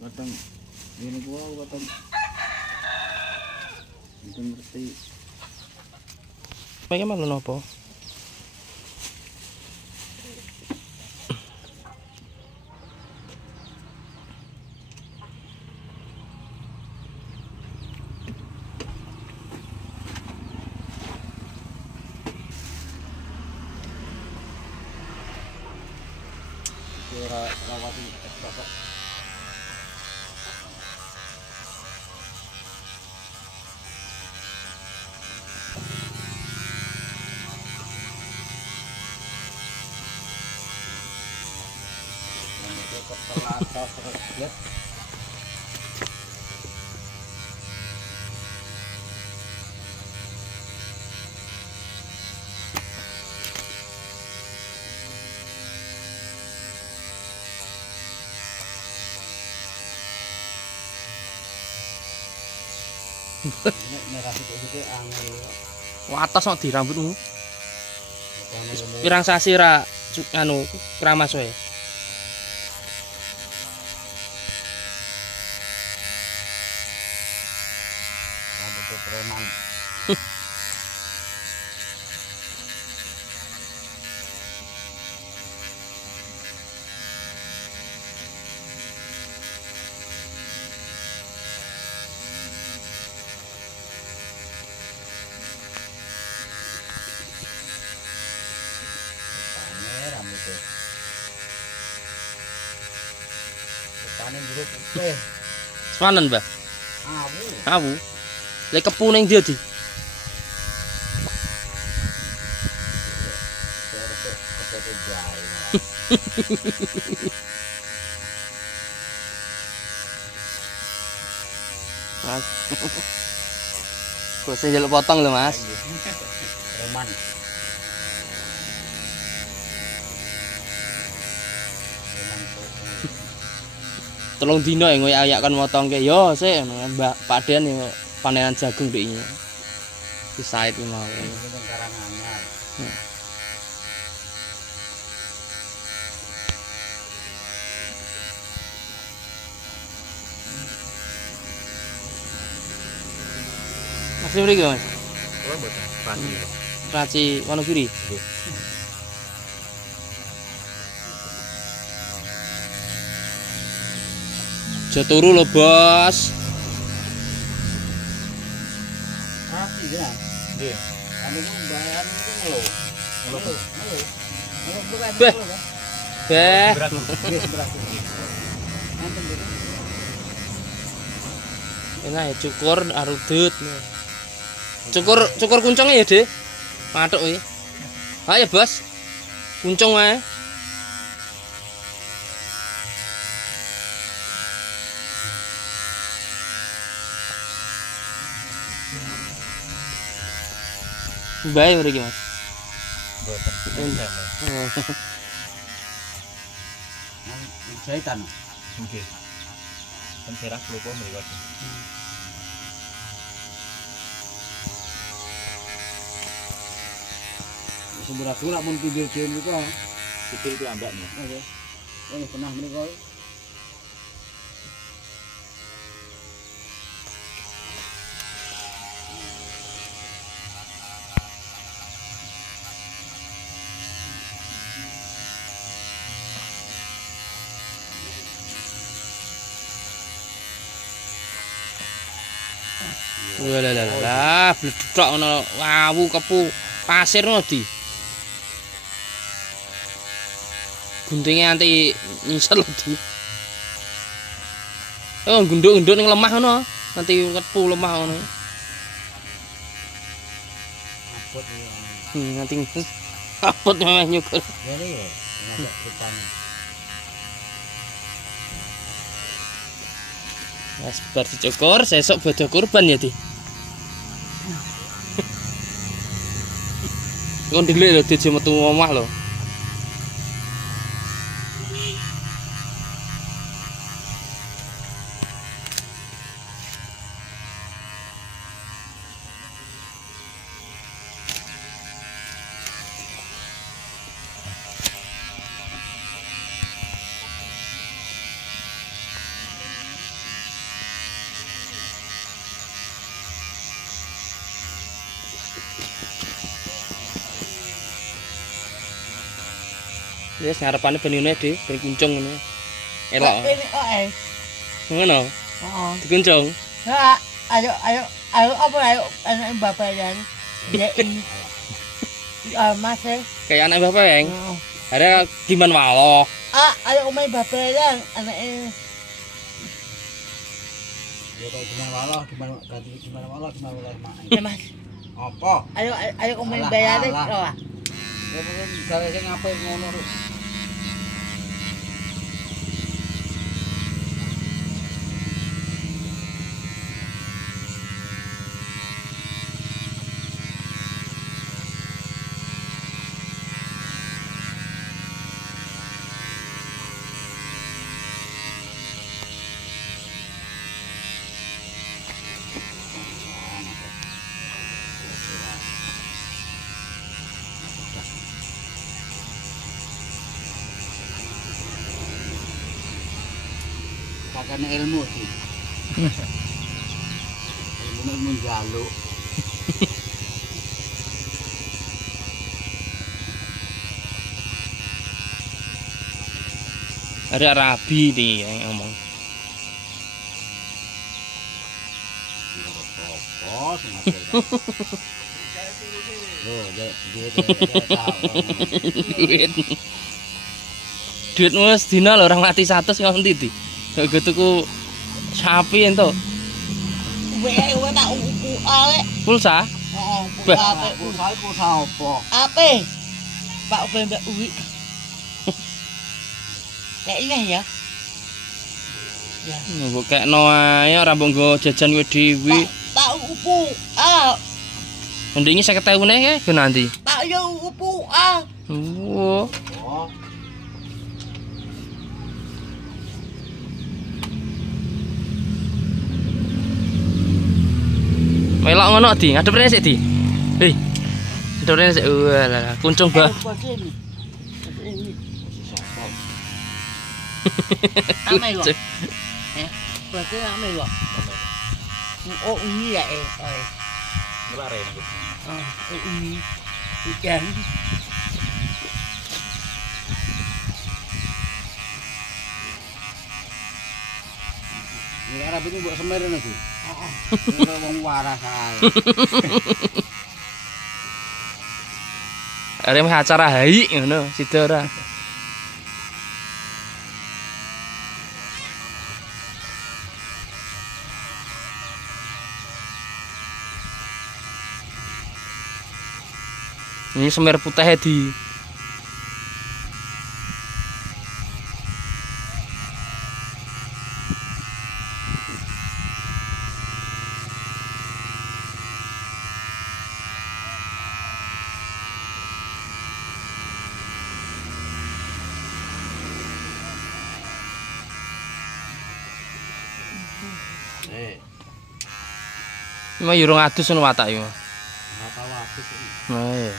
Batang ini gua batang itu ngerti. Bagaimana nopo? Rawati bapak. Merah itu angel. Watas kok di rambutmu. Pirang sasi ra anu keramas wae. Rambut preman. Panen dulu putih. Sepanen, Mbah. Awu. Awu. Lek kepu ning ndi di? Mas. Kok saya jaluk potong lho, Mas. Reman. Tolong dino ya ngoyak kan motong ke yo sik Mbak Pak Den yo panenan jagung ndek iki. Di site mau. Masih mriki, Mas. Oh, mboten. Praci Wonogiri. Aja turu lho, Bos. Praci ya. Nggih. Anu bayar niku lho. Ngeluh. Beh. Beh. Enak ya cukur arudut. Cukur kuncungnya ya, Dek. Matuk iki. Ayo, Bos. Kuncung wae. Baik mriki, Mas. Mboten. Jahitan. Nggih. Kan perak lupa mriku. Sebelah sulak pun pinggir jalan itu itu ambaknya. Oke. Ini pernah mriku. Lah, bledhok ana wawu kepu pasir ngono di. Guntinge anti nyisel di. Oh, gunduk-gunduk ning lemah ngono. Nanti kepu lemah ngono. Apot Nanti apot meh nyukur. ngene ya, ngajak petani. Wes bar dicukur, sesuk bodho kurban ya, Di. Kon dhelik lho dije metu omah lho. Wis ngarepane ben ngene di, ben kuncung ngono. Elok. Ngono. Heeh. Dikuncung. Ya, ayo apa ayo anak bapak yang dia ini. Mas Kayak anak bapak yang. Heeh. Ada gimana walo? Ayo umai bapak yang anak ini. Ya kok gimana walah, gimana walah mak. Ya Mas. Apa? Ayo umai bayarin loh. Ya mungkin gawe sing apik ngono terus. Pakane ilmu sih. Ilmu jaluk. Ada rabi nih yang ngomong. Oh, sing ngatur. Oh, Duit. Duitmu sedina lho orang mati 100 kok endi di? Kok tuku sapi ento. Wae tak uku ae. Pulsa? Heeh, pulsa apa? Ape? Pak Mbak Uwi. Kayaknya ya. Ya. Mbok kekno ae ora mbok nggo jajan kowe dhewe. Tak upu. Mendingi 50.000 neh ke nanti. Tak yo upu. Oh. Oh. Melok ngono di, ngadep rene sik di. Hei. Ngadep rene sik. Walah, kuncung bah. Ame kok. Berarti ame kok. Oh, ini ya Ngelare niku. Ini. Hujan. Ini Arab ini mbok semer niku. Heeh. Ora wong waras ae. Arep acara hai ngono, sida ora. Ini semer putih di. Ima yo 200 ngono watak yo. Ora tau apik iki. Nah, iya.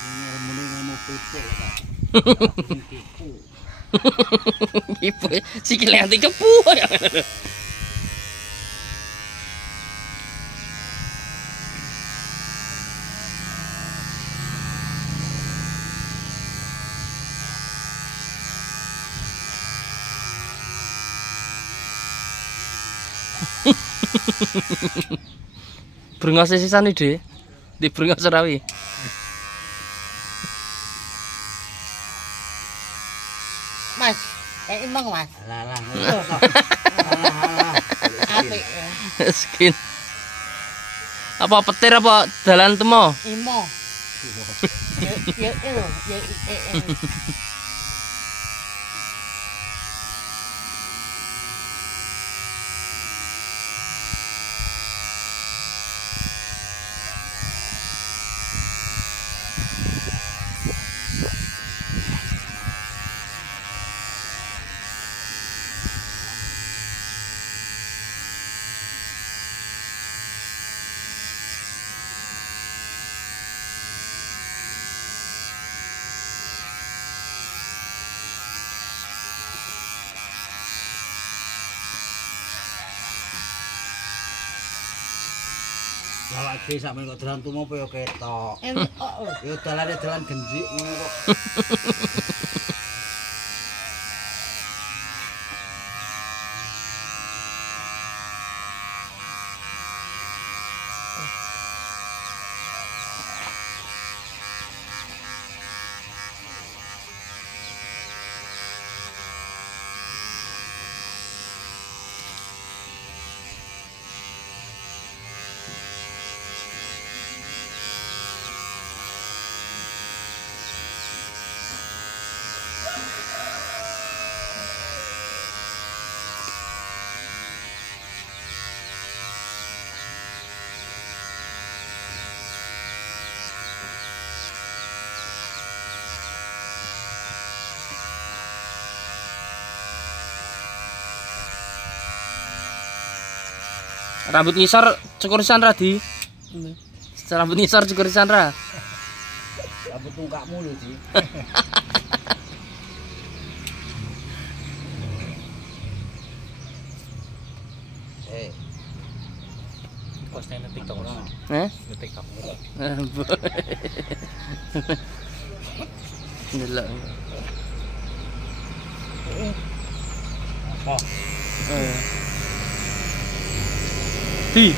Ini remune ngemu pitik ta. Tipu. Ibu sikile anti kepu ya. Brengos sisan iki, di brengos serawi. Mas, emang Mas. Lah. Apik. Skin. Apa petir apa dalan temo? Imo. Ya. Salake sampe kok dalan tumo apa ya ketok. Oh. Ya dalane dalan genjik ngono kok. Rambut ngisor cukur Sandra di. Rambut ngisor cukur Sandra. Rambut tungkakmu lho, Di. Postnya TikTok. TikTok. Delok. Apa? Di.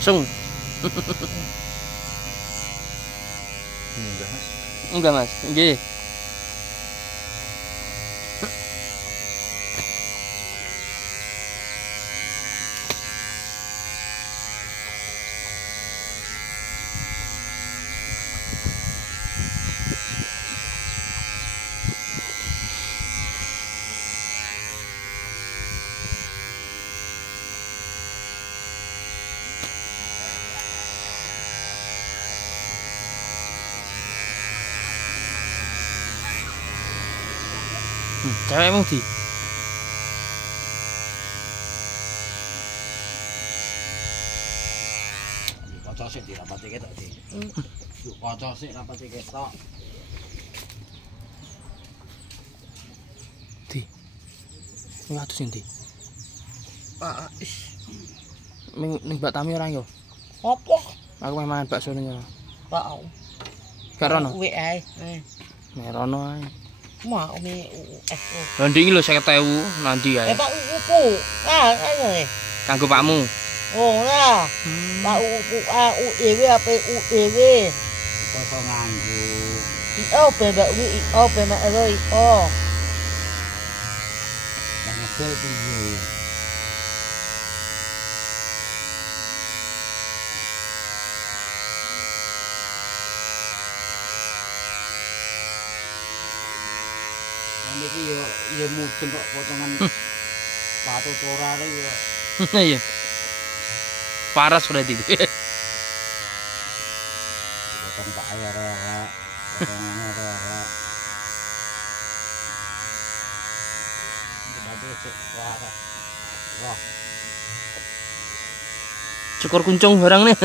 Sung. Enggak, Mas. Nggih. Cewekmu di. Kocok sik dirapati ketok, Di. Kocok sik rapati ketok. Di. Ini atus ndi? Ah, Ning Mbak Tami ora yo. apa? Aku meh mangan bakso ning yo. Pak. Gak rono. Kuwi ae. Nek rono ae. Mau mi Lah ndingi lho 50.000 nanti ae. Pak upu. Ah, ayo. Kanggo pakmu. Oh lah. Pak upu ewe apa ewe. Kosong nganggo. Bebak wi bebak ero Nang ngedel piye? Iki ya mudeng kok potongan patut ora ya. Iya. Paras berarti. Potong Pak ora. Potongan ora. Wah. Cukur kuncung barang nih.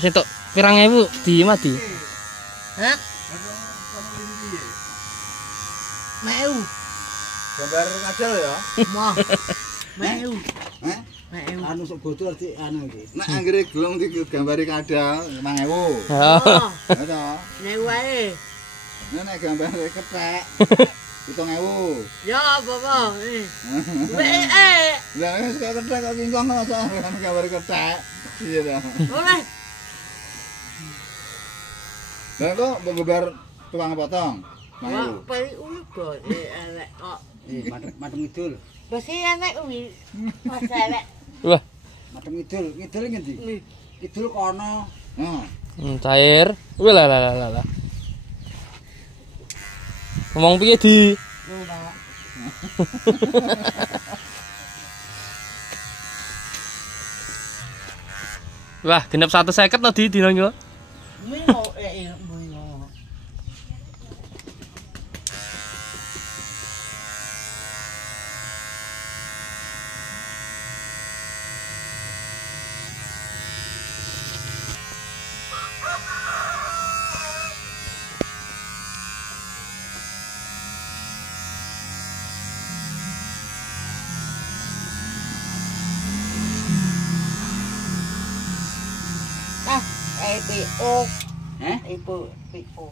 Wis entuk pirang ewu di Madi. Hah? Mau. Gambar ngajal ya. Mau. Mau. Heh? Mau. Anu sok botol arti anu iki. Nek anggere gelem iki gambare kadal 5.000. Oh. Ya to. Nek wae. Nek gambare kethek 7.000. Ya apa? Lah wis kok kethek kok kingkong kok gambare kethek. Iya to. Oleh. Lah kok mbok gebar tukang potong. Mang Wah, iku. paling uli bos, elek kok. Madem idul. Besi enek uli, mas elek. Wah, Madem idul. Idul ngendi? Idul kono. Nah. cair. Wih lah. Ngomong piye di? Numpak. Wah, genep 150 no di dino yo. Mino, mino. Ah, PO. Hah? PO.